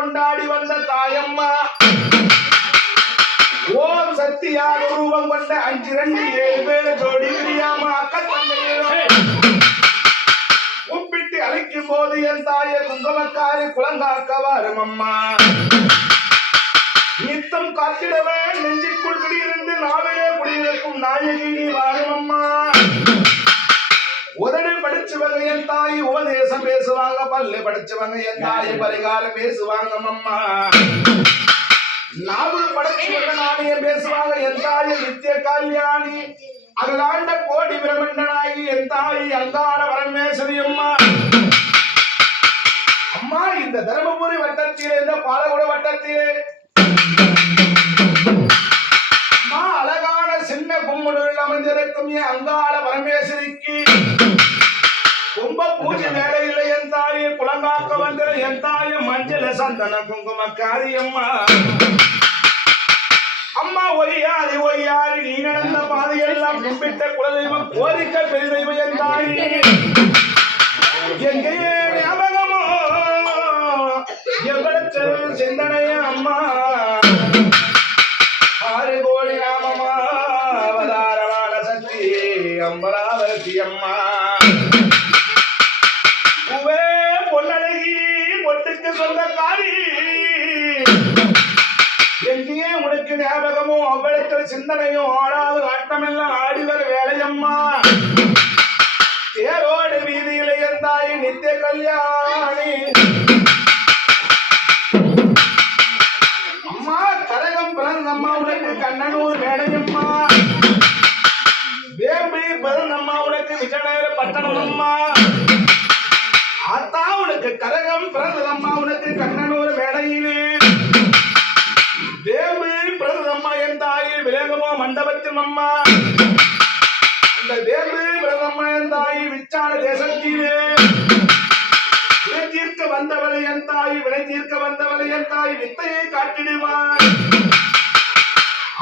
கொண்டாடி வந்த தாயம்மா. ஓம் சக்தியாக ரூபம் கொண்ட அஞ்சு ரெண்டு ஏழு பேர் ஜோடி பிரியாம அக்கத்தங்கையிலும் உப்பிட்டு அழைக்கும் போது என் தாய குங்குமக்காரி குளங்காக்க வரும் அம்மா நித்தம் காத்திடவே நெஞ்சுக்குள் குடியிருந்து நாவிலே குடியிருக்கும் நாயகி நீ அம்மா உதடு படிச்சவங்க என் தாய் உபதேசம் பேசுவாங்க பல்லு படிச்சவங்க என் தாய் பரிகாரம் பேசுவாங்க அம்மா. நாவு படைச்சவங்க நானே பேசுவாங்க என் தாய் நித்திய கல்யாணி. அகலாண்ட கோடி பிரமண்டனாகி என் தாய் அங்காள பரமேஸ்வரி அம்மா. அம்மா இந்த தருமபுரி வட்டத்திலே இந்த பாலகுட வட்டத்திலே. அம்மா அழகான சின்ன கும்முடில் அமைந்திருக்கும் என் அங்காள பரமேஸ்வரிக்கு. கும்ப பூஜை வேலையில் என் தாயை குளங்காக்க வந்த என் தாயை மஞ்சள் சந்தன குங்கும காரியம்மா. அம்மா ஒய்யாரி ஒய்யாரி நீ நடந்த பாதையெல்லாம் கும்பிட்ட குலதெய்வம் கோரிக்கை பெருதெய்வம் என் தாய். எங்கே ஞாபகமும் அவ்வளத்தில் சிந்தனையும் ஆடாது ஆட்டமெல்லாம் ஆடிவர் வேலையம்மா. தேரோடு வீதியில இருந்தாய் நித்திய கல்யாணி. அம்மா கரகம் பிறந்தம்மா உனக்கு கண்ணனூர் வேலையம்மா வேம்பி பிறந்தம்மா உனக்கு விஜயநகர பட்டணம் அம்மா. ஆத்தா உனக்கு கரகம் பிறந்ததம்மா உனக்கு தாயி மண்டபத்தில் அம்மா. அந்த தேவி பிரதமன் தாய் தாயி விச்சான தேசத்திலே. வினை தீர்க்க வந்தவளை என் தாய் வினை தீர்க்க வந்தவளை என் தாய் வித்தையை காட்டிடுவார்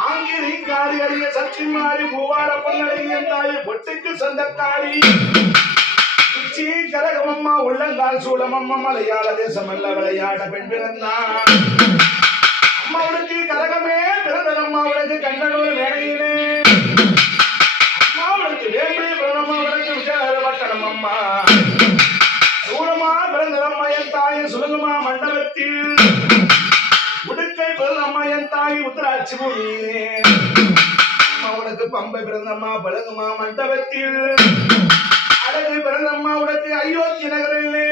ஆங்கிரி காரி அறிய சக்தி மாறி பூவாட பொன்னலை என் தாய் பொட்டுக்கு சொந்தக்காரி. உச்சி கரகமம்மா உள்ளங்கால் சூளமம்மா மலையாள தேசம் அல்ல விளையாட பெண் பிறந்தான் அம்மா உனக்கு கரகமே பிறந்தனம்மா உனக்கு கண்ணனூர் பம்பை பிறந்தம்மா பழங்குமா மண்டபத்தில். அழகு பிறந்தம்மா உனக்கு அயோத்தி நகரிலே.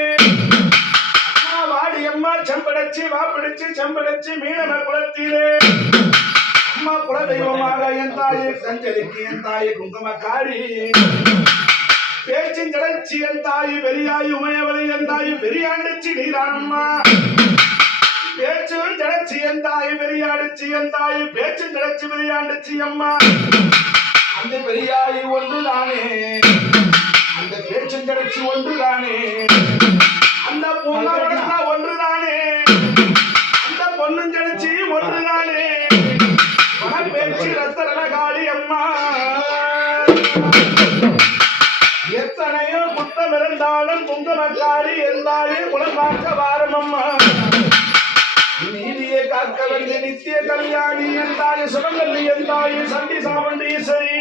அம்மா வாடி அம்மா செம்படைச்சு வாப்பிடிச்சு செம்படைச்சு மீனவர் குளத்திலே அம்மா குல தெய்வமாக என் தாயை சஞ்சலிக்கு என் தாயை குங்கும காளி பேச்சின் கிடச்சி என் தாய் பெரியாய் உமையவளை என் தாய் பெரியாண்டுச்சு நீரானம்மா பேச்சும் கிடச்சி என் தாய் பெரியாடுச்சு என் தாய் பேச்சும் கிடச்சி பெரியாண்டுச்சு அம்மா. அந்த பெரியாய் ஒன்றுதானே? அந்த பேச்சும் கிடச்சி ஒன்றுதானே? அந்த பொண்ணா ஒன்றுதானே? அந்த பொண்ணும் கிடைச்சி ஒன்றுதானே? மகன் பேச்சு ரத்தன காளி அம்மா. எத்தனையோ குத்தம் இருந்தாலும் குங்குமக்காரி இருந்தாலே குலமாக்க வாரம் அம்மா நீதியை காக்க வந்து நித்திய கல்யாணி எந்தாய சுகங்கல்லி எந்தாய சண்டி சாவண்டி சரி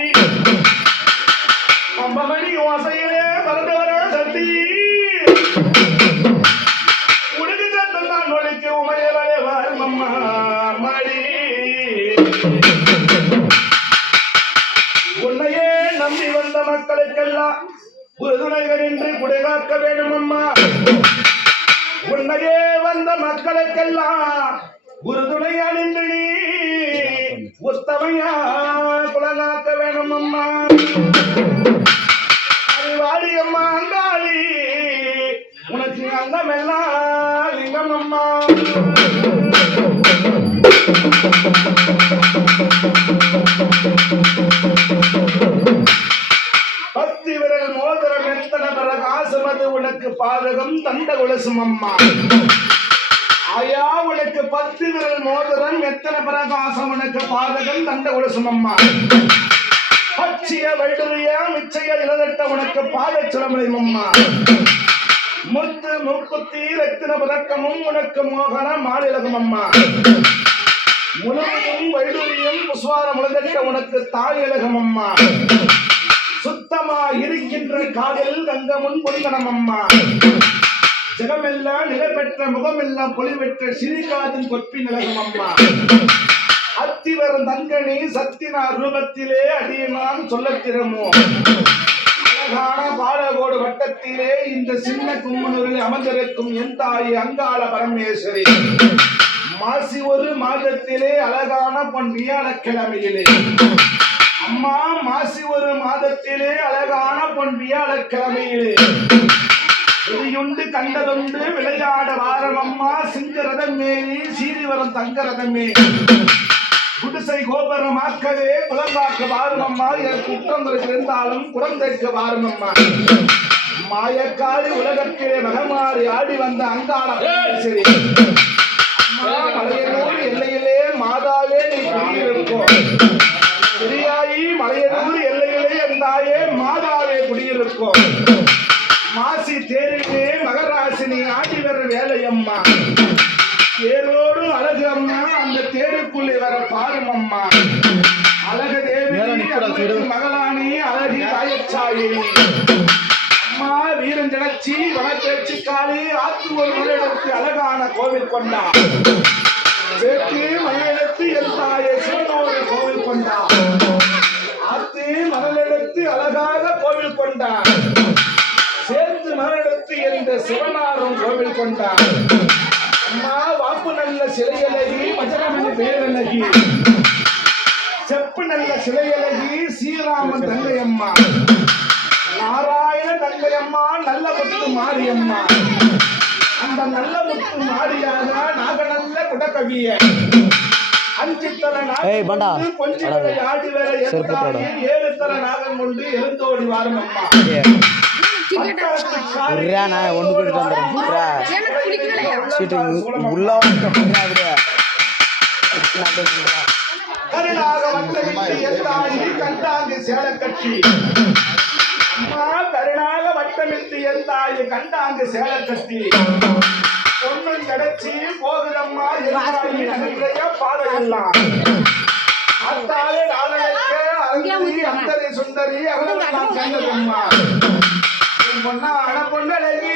கம்பமணி ஓசையிலே மறந்தவரோ சக்தி. உனக்கு தந்தான் ஒழிக்கு உமையவரே வார்மம்மா மாடி. உன்னையே நம்பி வந்த மக்களுக்கெல்லாம் உறுதுணைகள் என்று குடைகாக்க வேண்டும் அம்மா. உன்னையே வந்த மக்களுக்கெல்லாம் உறுதுணையா நின்று நீ உத்தமையா குலகாக்க வேணும் அம்மா. அறிவாளி அம்மா அங்காளி உனக்கு அங்கமெல்லாம் லிங்கம் அம்மா. பக்தி விரல் மோதிரம் எத்தனை பிரகாசம் காசுமது உனக்கு பாதகம் தந்த உலசும் அம்மா. ஐயா உனக்கு பத்து விரல் மோதிரம் எத்தனை பிரகாசம் உனக்கு பாதகம் தந்த உலசும் அம்மா. பச்சிய வைடுரிய மிச்சைய இளநட்ட உனக்கு பாதச்சுரமலை அம்மா. முத்து முக்குத்தி ரத்தின பதக்கமும் உனக்கு மோகன மாநிலகம் அம்மா. முழுவதும் வைடூரியம் புஸ்வார முழுதட்ட உனக்கு தாயலகம் அம்மா. சுத்தமா இருக்கின்ற காதல் கங்கமுன் பொங்கனம் அம்மா. ஜெகமெல்லாம் பெற்ற முகமெல்லாம் பொலிவெற்ற சிறிகாதின் கொப்பி நிலகம் அம்மா. அத்திவரும் தங்கனி சத்தின அருபத்திலே அடியனான் சொல்ல திறமோ அழகான பாலகோடு வட்டத்திலே இந்த சின்ன கும்பனூரில் அமர்ந்திருக்கும் என் தாய் அங்காள பரமேஸ்வரி. மாசி ஒரு மாதத்திலே அழகான பொன் வியாழக்கிழமையிலே. அம்மா மாசி ஒரு மாதத்திலே அழகான பொன் வியாழக்கிழமையிலே. வெளியுண்டு கண்டதுண்டு விளையாட வாரம் அம்மா சிங்கரதம் மேனி சீரிவரம் மேலே குடிசை கோபுரமாக்கவே புலம்பாக்க வாரும் அம்மா எனக்கு குற்றம் இருந்தாலும் குழந்தைக்கு வாரும் அம்மா மாயக்காரி உலகத்திலே மகமாறி ஆடி வந்த அங்காள சரி. மலையனூர் எல்லையிலே மாதாவே நீ குடியிருப்போம் பெரியாயி மலையனூர் எல்லையிலே என் தாயே மாதாவே குடியிருக்கும் மாசி தேரிலே மகராசினி ஆடி வேலையம்மா. தேரோடு அழகு அம்மா அந்த தேருக்குள்ளே வர பாரும் அம்மா அழகு தேவி மகளானி அழகி காயச்சாயினி அம்மா வீரஞ்சனச்சி வனப்பேச்சு காளி ஆத்து ஒரு முறையெடுத்து அழகான கோவில் கொண்டா. சேர்த்து மலையெடுத்து என் தாயை சிவனோடு கோவில் கொண்டா. ஆத்து மணலெடுத்து அழகாக கோவில் கொண்டா. சேர்த்து மணலெடுத்து என்ற சிவனாரும் கோவில் கொண்டா. அம்மா வாப்பு நல்ல சிலையழகி மஜனமணி பேரழகி. செப்பு நல்ல சிலையழகி ஸ்ரீராமன் தங்கையம்மா. நாராயண தங்கையம்மா நல்ல முத்து மாரியம்மா. அந்த நல்ல முத்து மாரியாக நாக நல்ல போடு. ஏழு தல நாகம் கொண்டு எழுந்தோடி வாரும் அம்மா வந்துடுறேன். சீட்டு இங்க- உள்ள வந்துட்டோம். விட்றா, விட்றா. நான் போய் சொல்றேன். கருணாக வட்டமிட்டு எந்தாயி கண்டாங்கு சேலை கட்டி அம்மா கருணாக வட்டமிட்டு எந்தாயி கண்டாங்கு சேலை கட்டி பொண்ணும் கிடைச்சி போகுதம்மா பாதையெல்லாம் அத்தாலே நாளைக்கு அருந்தி அந்தரி சுந்தரி அவளெல்லாம் கண்டதம்மா உன் பொண்ணா அண பொண்ணழகி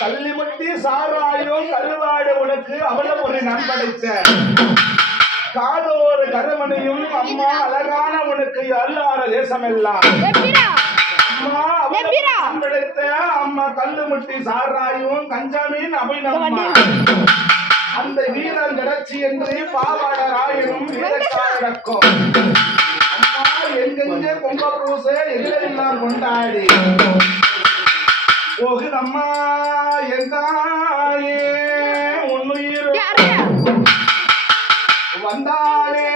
கள்ளிமுட்டி சாராயம் கருவாடு உனக்கு அவள ஒரு நண்படைத்த. காதோர் கருமணியும் அம்மா அழகான உனக்கு அல்லாத தேசமெல்லாம். அம்மா கல்லு முட்டி சாராயும் கஞ்சமீன் அபிநம்மா. அந்த வீரன் கிடச்சி என்று பாவாடராயினும் அம்மா எங்கெங்கே பொங்க பூச எதிரெல்லாம் கொண்டாடி. போகுதம்மா என் தாயே உன்னுயிர். வந்தாலே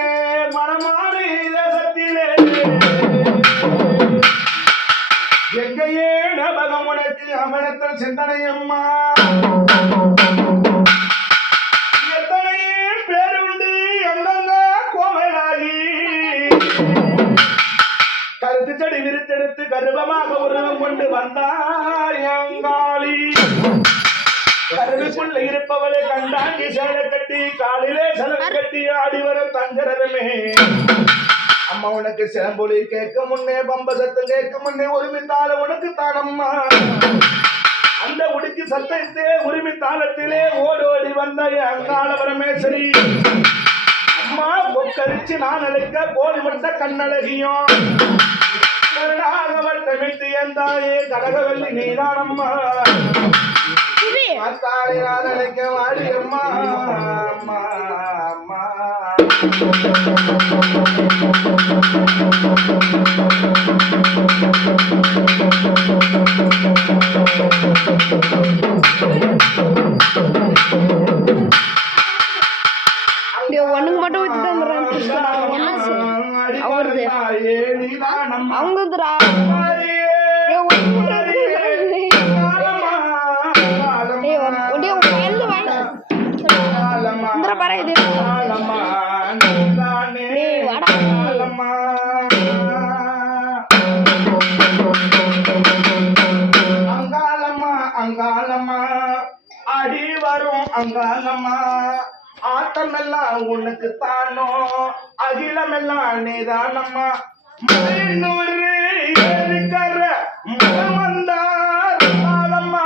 உனக்கு அமனத்தல் சிந்தனையம்மா செடி விரித்தெடுத்து கர்ப்பமாக உருவம் கொண்டு வந்தாயங்காளி கருவிக்குள்ள இருப்பவளை கண்டாங்கி சேலை கட்டி காலிலே சலவை கட்டி ஆடி வர அம்மா உனக்கு சிலம்பொலி கேட்க முன்னே பம்ப சத்தம் கேட்க முன்னே உரிமைத்தால உனக்கு தானம்மா. அந்த உடுக்கி சத்தத்தே உரிமை தாளத்திலே ஓடோடி வந்த அங்காள பரமேஸ்வரி அம்மா கொக்கரிச்சு நான் அழைக்க கோடி வந்த கண்ணழகியும் வட்டமிட்டு என் தாயே கடகவல்லி நீதானம்மா. மாத்தாளி நான் அழைக்க வாடி அம்மா அம்மா. Thank you. அடி வரும் அங்காளம்மா. ஆட்டமெல்லாம் உனக்கு தானோ அகிலமெல்லாம் நீதானம்மா. மலையனூர் ஏறிக்கர மனம் வந்தார் அங்காளம்மா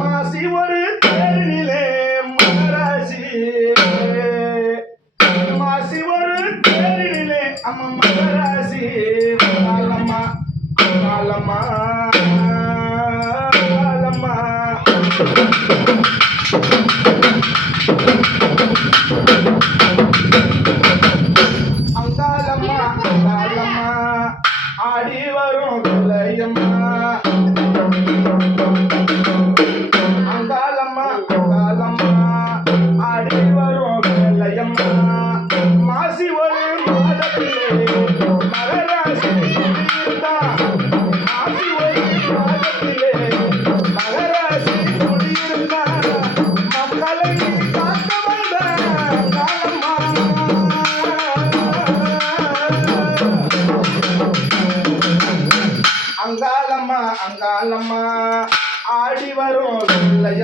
மாசி ஒரு தேரிலே மகராசி மாசி ஒரு தேரிலே அம்மா மகராசி அங்காளம்மா அங்காளம்மா அங்காளம்மா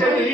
செடி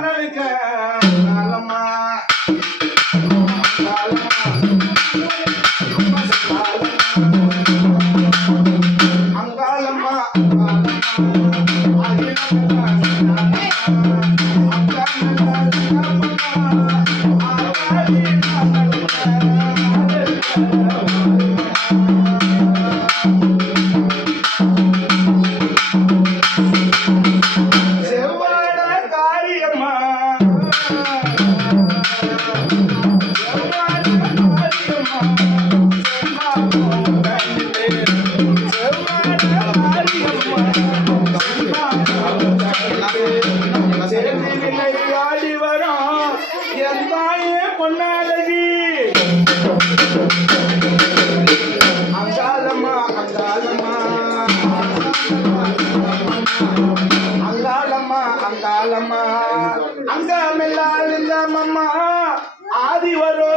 மணலுக்கு நலமா ఆదివరో